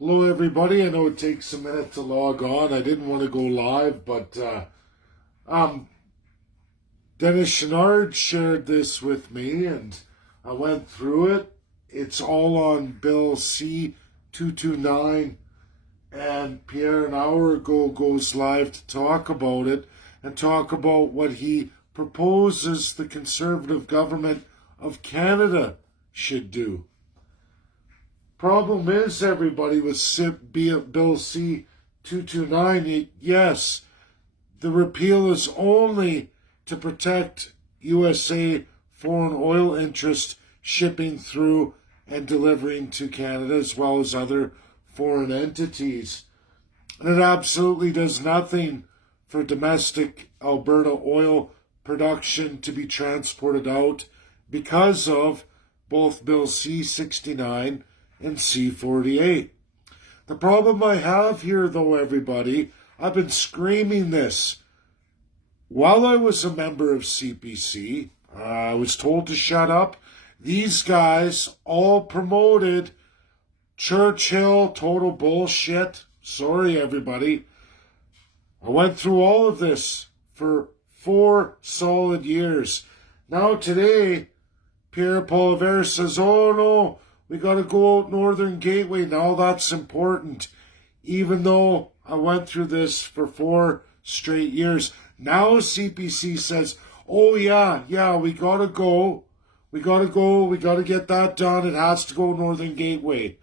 Hello, everybody. I know it takes a minute to log on. I didn't want to go live, but um, Dennis Chenard shared this with me, and I went through it. It's all on Bill C-229, and Pierre an hour ago goes live to talk about it and talk about what he proposes the Conservative government of Canada should do. Problem is, everybody, with Bill C-229, yes, the repeal is only to protect USA foreign oil interests shipping through and delivering to Canada, as well as other foreign entities. And it absolutely does nothing for domestic Alberta oil production to be transported out because of both Bill C-69 and C-48. The problem I have here, though, everybody, I've been screaming this. While I was a member of CPC, I was told to shut up. These guys all promoted Churchill, total bullshit. Sorry, everybody. I went through all of this for 4 solid years. Now today, Pierre Poilievre says, oh no, we got to go out Northern Gateway. Now that's important. Even though I went through this for 4 straight years. Now CPC says, oh yeah, we got to go. We got to get that done. It has to go Northern Gateway.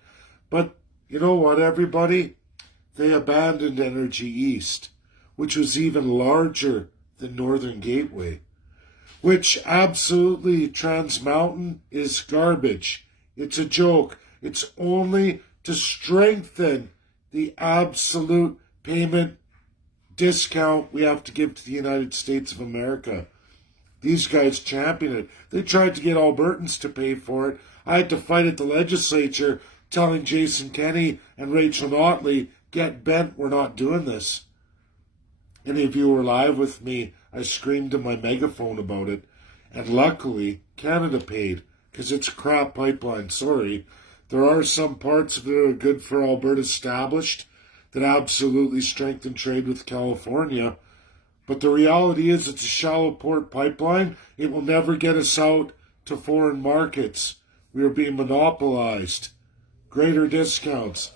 But you know what, everybody? They abandoned Energy East, which was even larger than Northern Gateway, which absolutely Trans Mountain is garbage. It's a joke. It's only to strengthen the absolute payment discount we have to give to the United States of America. These guys champion it. They tried to get Albertans to pay for it. I had to fight at the legislature telling Jason Kenney and Rachel Notley, get bent, we're not doing this. Any of you were live with me, I screamed in my megaphone about it. And luckily, Canada paid, because it's a crap pipeline, sorry. There are some parts of it that are good for Alberta established that absolutely strengthen trade with California. But the reality is it's a shallow port pipeline. It will never get us out to foreign markets. We are being monopolized. Greater discounts.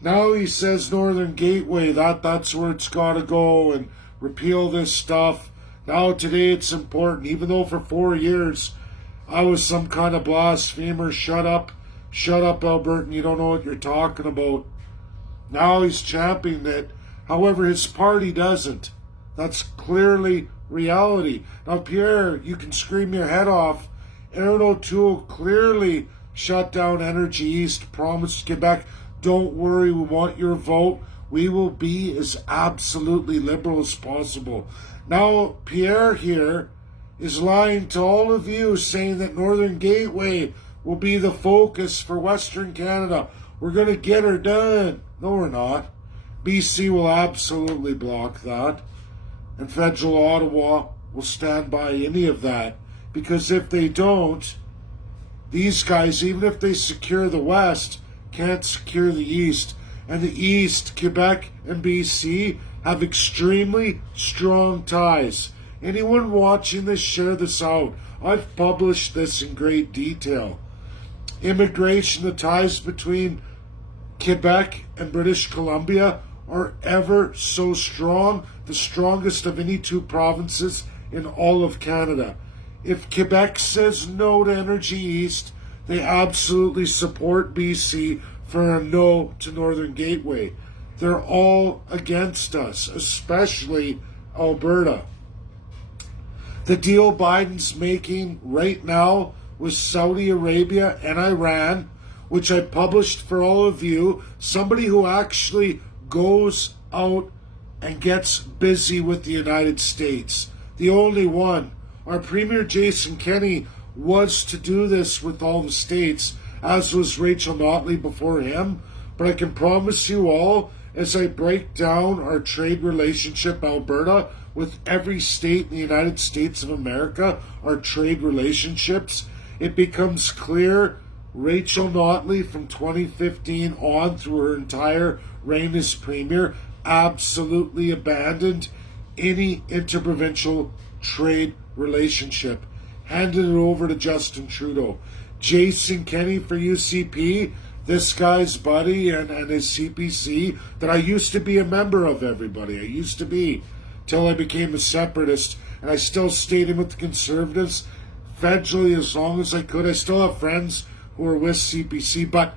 Now he says Northern Gateway, that's where it's got to go, and repeal this stuff. Now today it's important, even though for 4 years I was some kind of blasphemer. Shut up, Albertan, you don't know what you're talking about. Now he's championing it. However, his party doesn't. That's clearly reality. Now, Pierre, you can scream your head off. Aaron O'Toole clearly shut down Energy East, promised Quebec, don't worry, we want your vote. We will be as absolutely liberal as possible. Now, Pierre here is lying to all of you, saying that Northern Gateway will be the focus for Western Canada. We're going to get her done. No, we're not. BC will absolutely block that. And Federal Ottawa will stand by any of that. Because if they don't, these guys, even if they secure the West, can't secure the East. And the East, Quebec and BC, have extremely strong ties. Anyone watching this, share this out. I've published this in great detail. Immigration, the ties between Quebec and British Columbia are ever so strong, the strongest of any 2 provinces in all of Canada. If Quebec says no to Energy East, they absolutely support BC for a no to Northern Gateway. They're all against us, especially Alberta. The deal Biden's making right now with Saudi Arabia and Iran, which I published for all of you, somebody who actually goes out and gets busy with the United States. The only one. Our Premier Jason Kenney was to do this with all the states, as was Rachel Notley before him. But I can promise you all, as I break down our trade relationship, Alberta, with every state in the United States of America, our trade relationships, it becomes clear Rachel Notley from 2015 on through her entire reign as Premier absolutely abandoned any interprovincial trade relationship. Handed it over to Justin Trudeau. Jason Kenney for UCP, this guy's buddy and his CPC that I used to be a member of, everybody. I used to be, till I became a separatist, and I still stayed in with the Conservatives federally as long as I could. I still have friends who are with CPC, but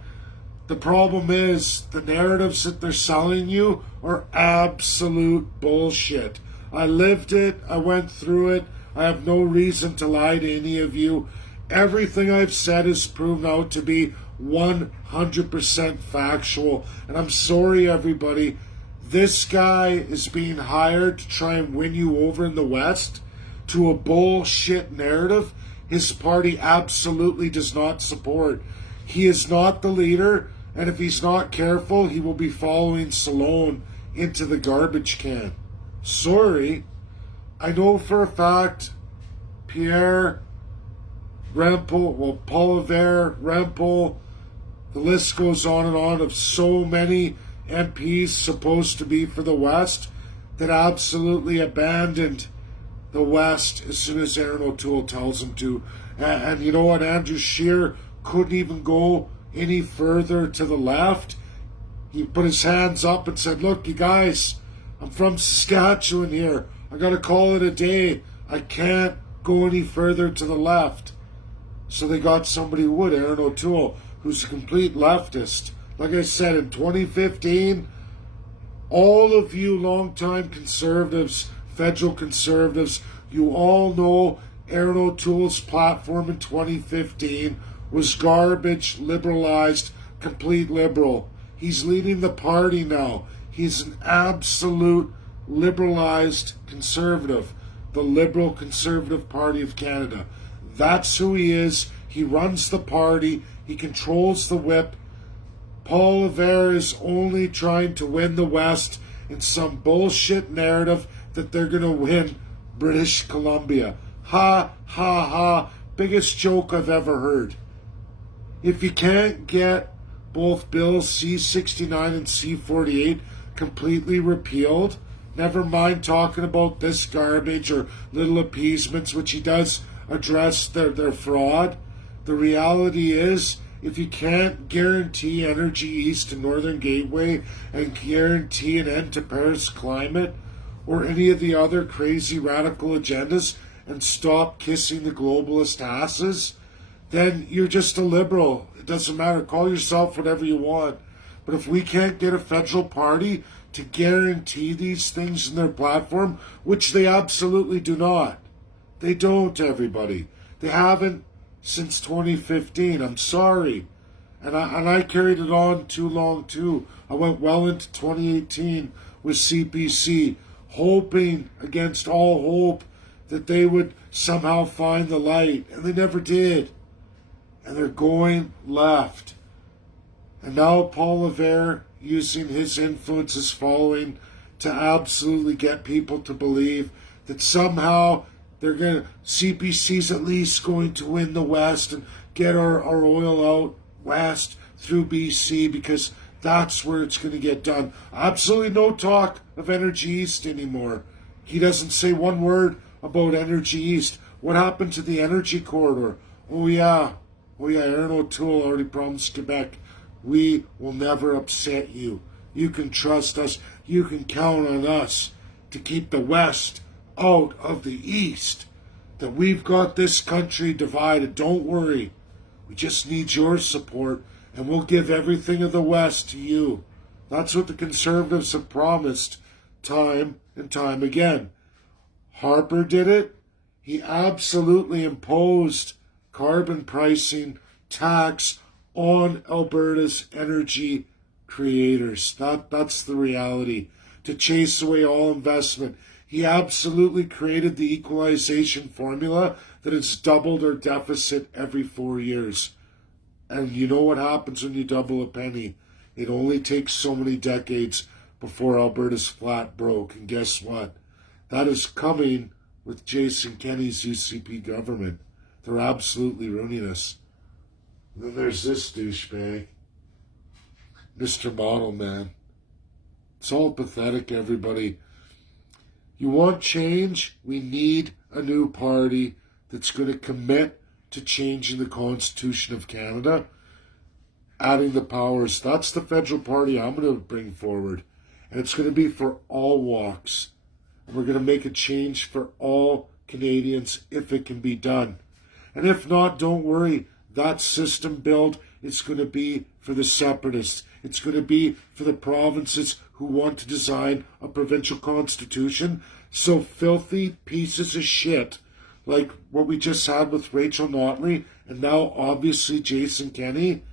the problem is the narratives that they're selling you are absolute bullshit. I lived it. I went through it. I have no reason to lie to any of you. Everything I've said is proven out to be 100% factual. And I'm sorry, everybody. This guy is being hired to try and win you over in the West to a bullshit narrative his party absolutely does not support. He is not the leader, and if he's not careful, he will be following Salone into the garbage can. Sorry. I know for a fact Pierre, Poilievre, Rempel, the list goes on and on of so many MPs supposed to be for the West that absolutely abandoned the West as soon as Aaron O'Toole tells him to. And you know what? Andrew Scheer couldn't even go any further to the left. He put his hands up and said, look, you guys, I'm from Saskatchewan here. I got to call it a day. I can't go any further to the left. So they got somebody who would, Aaron O'Toole, who's a complete leftist. Like I said, in 2015, all of you longtime Conservatives, federal Conservatives, you all know Aaron O'Toole's platform in 2015 was garbage, liberalized, complete liberal. He's leading the party now. He's an absolute liberalized conservative, the Liberal Conservative Party of Canada. That's who he is. He runs the party. He controls the whip. Poilievre is only trying to win the West in some bullshit narrative that they're going to win British Columbia. Ha, ha, ha. Biggest joke I've ever heard. If you can't get both bills C-69 and C-48 completely repealed, never mind talking about this garbage or little appeasements, which he does address their fraud. The reality is, if you can't guarantee Energy East and Northern Gateway and guarantee an end to Paris climate or any of the other crazy radical agendas and stop kissing the globalist asses, then you're just a liberal. It doesn't matter. Call yourself whatever you want. But if we can't get a federal party to guarantee these things in their platform, which they absolutely do not. They don't, everybody. They haven't since 2015. I'm sorry. And I carried it on too long, too. I went well into 2018 with CPC, hoping against all hope that they would somehow find the light. And they never did. And they're going left. And now Poilievre using his influence, his following, to absolutely get people to believe that somehow CPC's at least going to win the West and get our oil out west through BC because that's where it's going to get done. Absolutely no talk of Energy East anymore. He doesn't say one word about Energy East. What happened to the energy corridor? Oh yeah, Aaron O'Toole already promised Quebec, we will never upset you. You can trust us. You can count on us to keep the West out of the East. That we've got this country divided. Don't worry. We just need your support, and we'll give everything of the West to you. That's what the Conservatives have promised time and time again. Harper did it. He absolutely imposed carbon pricing tax on Alberta's energy creators. That's the reality. To chase away all investment. He absolutely created the equalization formula that has doubled our deficit every 4 years. And you know what happens when you double a penny? It only takes so many decades before Alberta's flat broke. And guess what? That is coming with Jason Kenney's UCP government. They're absolutely ruining us. And then there's this douchebag, Mr. Model Man. It's all pathetic, everybody. You want change? We need a new party that's going to commit to changing the Constitution of Canada, adding the powers. That's the federal party I'm going to bring forward. And it's going to be for all walks. And we're going to make a change for all Canadians if it can be done. And if not, don't worry. That system build is going to be for the separatists. It's going to be for the provinces who want to design a provincial constitution. So filthy pieces of shit like what we just had with Rachel Notley and now obviously Jason Kenney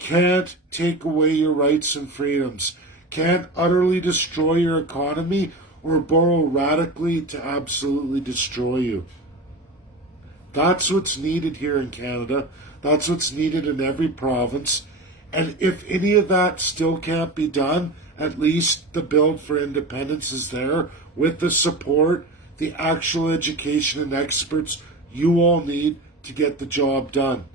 can't take away your rights and freedoms, can't utterly destroy your economy or borrow radically to absolutely destroy you. That's what's needed here in Canada. That's what's needed in every province. And if any of that still can't be done, at least the Build for Independence is there with the support, the actual education and experts you all need to get the job done.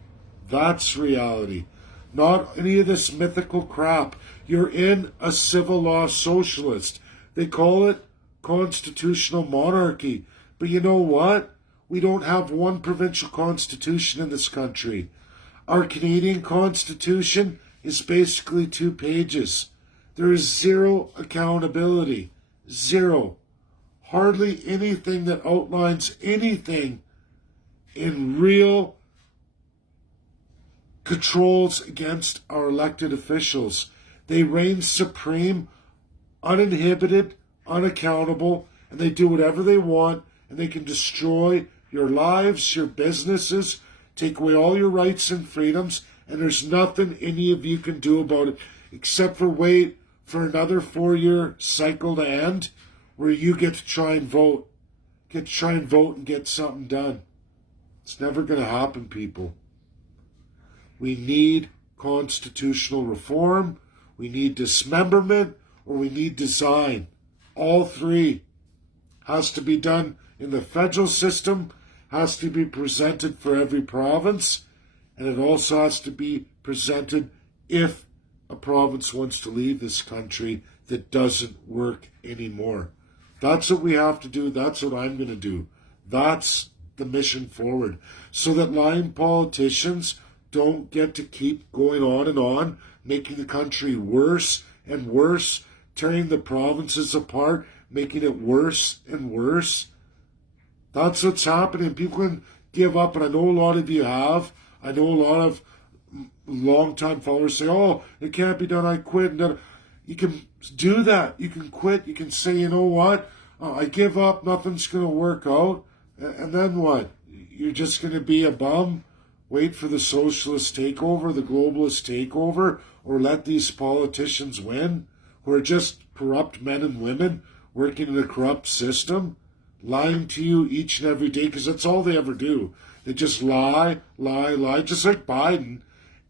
That's reality. Not any of this mythical crap. You're in a civil law socialist. They call it constitutional monarchy. But you know what? We don't have one provincial constitution in this country. Our Canadian Constitution is basically 2 pages. There is zero accountability. Zero. Hardly anything that outlines anything in real controls against our elected officials. They reign supreme, uninhibited, unaccountable, and they do whatever they want, and they can destroy your lives, your businesses, take away all your rights and freedoms, and there's nothing any of you can do about it except for wait for another 4-year cycle to end where you get to try and vote. Get to try and vote and get something done. It's never going to happen, people. We need constitutional reform, we need dismemberment, or we need design. All 3 has to be done in the federal system, has to be presented for every province, and it also has to be presented if a province wants to leave this country that doesn't work anymore. That's what we have to do. That's what I'm going to do. That's the mission forward. So that lying politicians don't get to keep going on, making the country worse and worse, tearing the provinces apart, making it worse and worse. That's what's happening. People can give up, and I know a lot of you have. I know a lot of long-time followers say, oh, it can't be done, I quit. And then you can do that. You can quit. You can say, you know what? I give up. Nothing's going to work out. And then what? You're just going to be a bum? Wait for the socialist takeover, the globalist takeover, or let these politicians win who are just corrupt men and women working in a corrupt system, lying to you each and every day, because that's all they ever do. They just lie, just like Biden.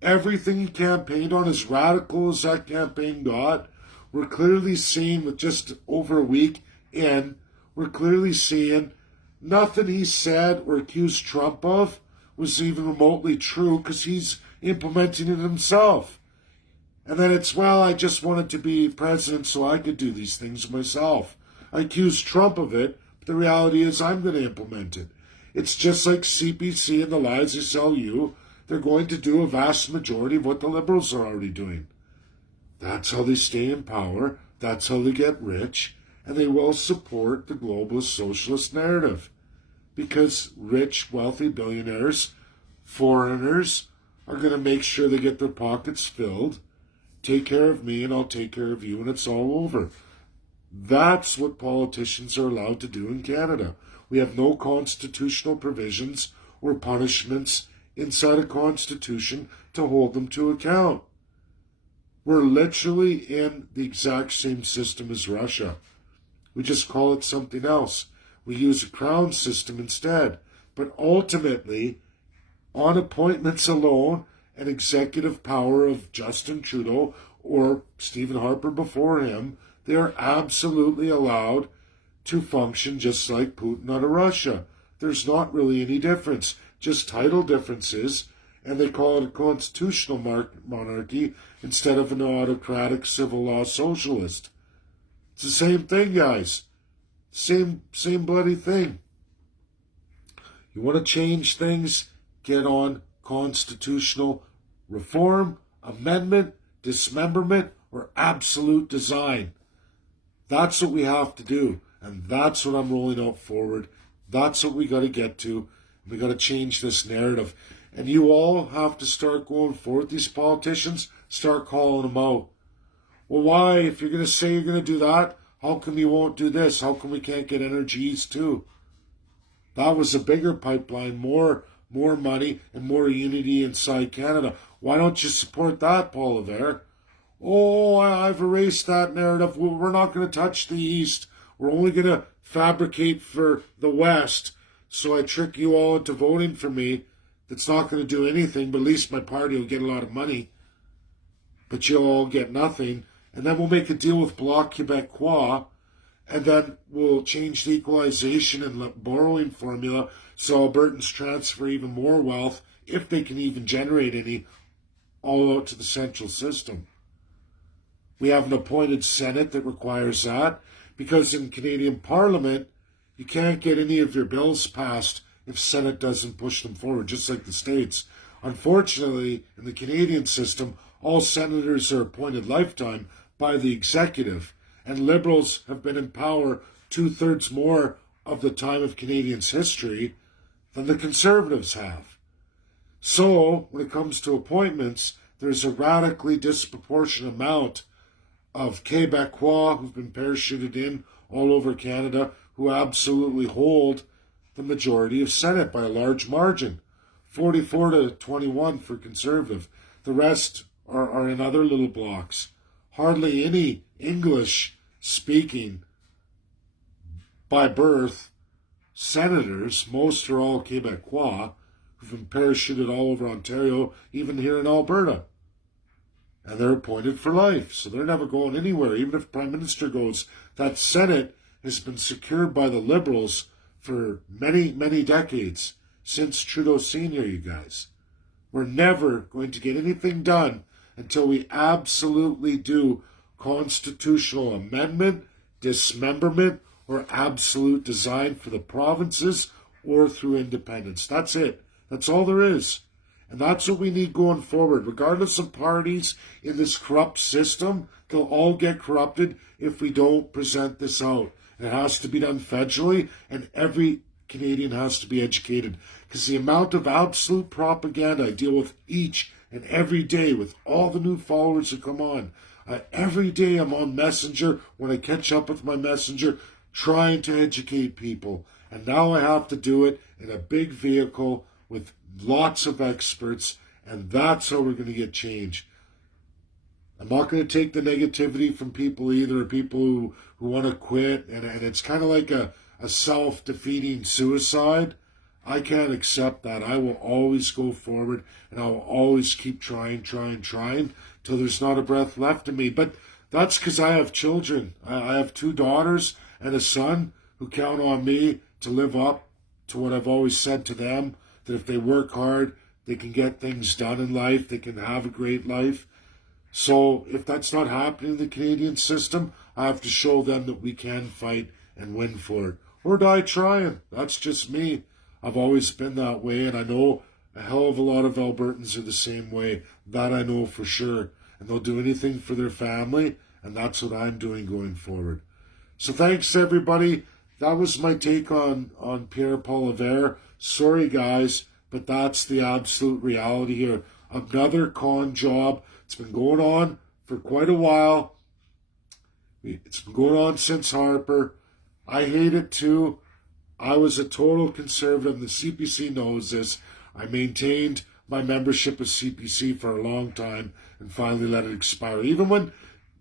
Everything he campaigned on, as radical as that campaign got, we're clearly seeing with just over a week in, we're clearly seeing nothing he said or accused Trump of was even remotely true because he's implementing it himself. And then it's, well, I just wanted to be president so I could do these things myself. I accused Trump of it, but the reality is I'm going to implement it. It's just like CPC and the lies they sell you. They're going to do a vast majority of what the Liberals are already doing. That's how they stay in power. That's how they get rich. And they will support the globalist socialist narrative. Because rich, wealthy billionaires, foreigners, are going to make sure they get their pockets filled. Take care of me and I'll take care of you, and it's all over. That's what politicians are allowed to do in Canada. We have no constitutional provisions or punishments inside a constitution to hold them to account. We're literally in the exact same system as Russia. We just call it something else. We use a crown system instead. But ultimately, on appointments alone, and executive power of Justin Trudeau or Stephen Harper before him, they are absolutely allowed to function just like Putin out of Russia. There's not really any difference, just title differences, and they call it a constitutional monarchy instead of an autocratic civil law socialist. It's the same thing, guys. Same bloody thing. You want to change things, get on constitutional reform, amendment, dismemberment, or absolute design. That's what we have to do, and that's what I'm rolling out forward. That's what we got to get to. We got to change this narrative. And you all have to start going forward. These politicians, start calling them out. Well, why? If you're going to say you're going to do that, how come you won't do this? How come we can't get Energy East too? That was a bigger pipeline, more money, and more unity inside Canada. Why don't you support that, Poilievre? Oh, I've erased that narrative. We're not going to touch the East. We're only going to fabricate for the West. So I trick you all into voting for me. That's not going to do anything, but at least my party will get a lot of money. But you'll all get nothing. And then we'll make a deal with Bloc Québécois, and then we'll change the equalization and borrowing formula so Albertans transfer even more wealth, if they can even generate any, all out to the central system. We have an appointed Senate that requires that, because in Canadian Parliament, you can't get any of your bills passed if Senate doesn't push them forward, just like the States. Unfortunately, in the Canadian system, all senators are appointed lifetime by the executive, and Liberals have been in power 2/3 more of the time of Canadians' history than the Conservatives have. So, when it comes to appointments, there's a radically disproportionate amount of Québécois who've been parachuted in all over Canada who absolutely hold the majority of Senate by a large margin, 44-21 for Conservative. The rest are in other little blocks. Hardly any English-speaking, by birth, senators. Most are all Québécois who've been parachuted all over Ontario, even here in Alberta. And they're appointed for life, so they're never going anywhere. Even if Prime Minister goes, that Senate has been secured by the Liberals for many, many decades, since Trudeau Sr., you guys. We're never going to get anything done until we absolutely do constitutional amendment, dismemberment, or absolute design for the provinces or through independence. That's it. That's all there is. And that's what we need going forward. Regardless of parties in this corrupt system, they'll all get corrupted if we don't present this out. It has to be done federally, and every Canadian has to be educated. Because the amount of absolute propaganda I deal with each and every day with all the new followers that come on. Every day I'm on Messenger, when I catch up with my Messenger, trying to educate people. And now I have to do it in a big vehicle with lots of experts, and that's how we're going to get change. I'm not going to take the negativity from people either, people who want to quit, and it's kind of like a self-defeating suicide. I can't accept that. I will always go forward, and I will always keep trying, till there's not a breath left in me. But that's because I have children. I have 2 daughters and a son who count on me to live up to what I've always said to them, that if they work hard, they can get things done in life, they can have a great life. So if that's not happening in the Canadian system, I have to show them that we can fight and win for it. Or die trying. That's just me. I've always been that way, and I know a hell of a lot of Albertans are the same way. That I know for sure. And they'll do anything for their family, and that's what I'm doing going forward. So thanks, everybody. That was my take on Pierre Poilievre. Sorry, guys, but that's the absolute reality here. Another con job. It's been going on for quite a while. It's been going on since Harper. I hate it too. I was a total conservative, and the CPC knows this. I maintained my membership of CPC for a long time and finally let it expire. Even when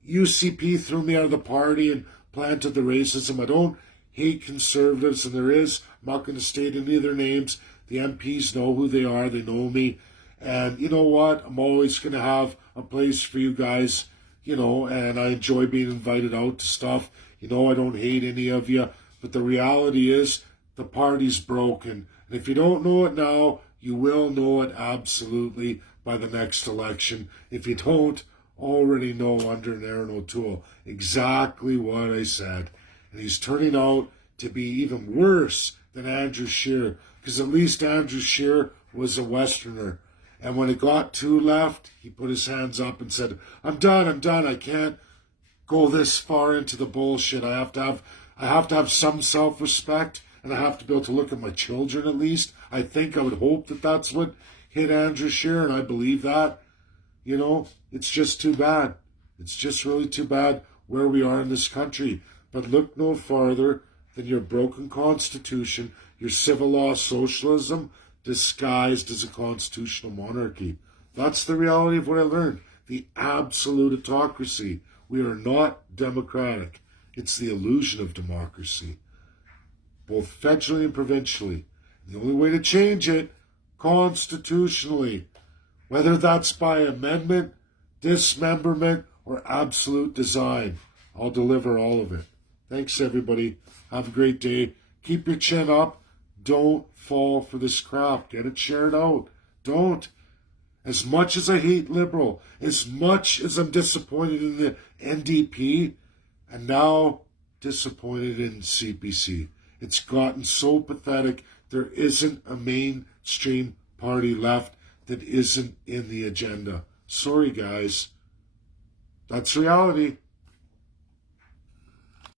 UCP threw me out of the party and planted the racism, I don't hate conservatives, and I'm not going to state any of their names. The MPs know who they are. They know me. And you know what? I'm always going to have a place for you guys, and I enjoy being invited out to stuff. I don't hate any of you. But the reality is, the party's broken. And if you don't know it now, You will know it absolutely by the next election. If you don't already know under Aaron O'Toole exactly what I said. And he's turning out to be even worse than Andrew Scheer, because at least Andrew Scheer was a Westerner. And when it got too left, he put his hands up and said, I'm done. I can't go this far into the bullshit. I have to have some self-respect, and I have to be able to look at my children at least. I would hope that that's what hit Andrew Scheer, and I believe that. You know, it's just too bad. It's just really too bad where we are in this country. But look no farther than your broken constitution, your civil law socialism disguised as a constitutional monarchy. That's the reality of what I learned. The absolute autocracy. We are not democratic. It's the illusion of democracy, both federally and provincially. The only way to change it, constitutionally, whether that's by amendment, dismemberment, or absolute design. I'll deliver all of it. Thanks, everybody. Have a great day. Keep your chin up. Don't fall for this crap. Get it shared out. Don't. As much as I hate Liberal, as much as I'm disappointed in the NDP, and now disappointed in CPC. It's gotten so pathetic. There isn't a mainstream party left that isn't in the agenda. Sorry, guys. That's reality.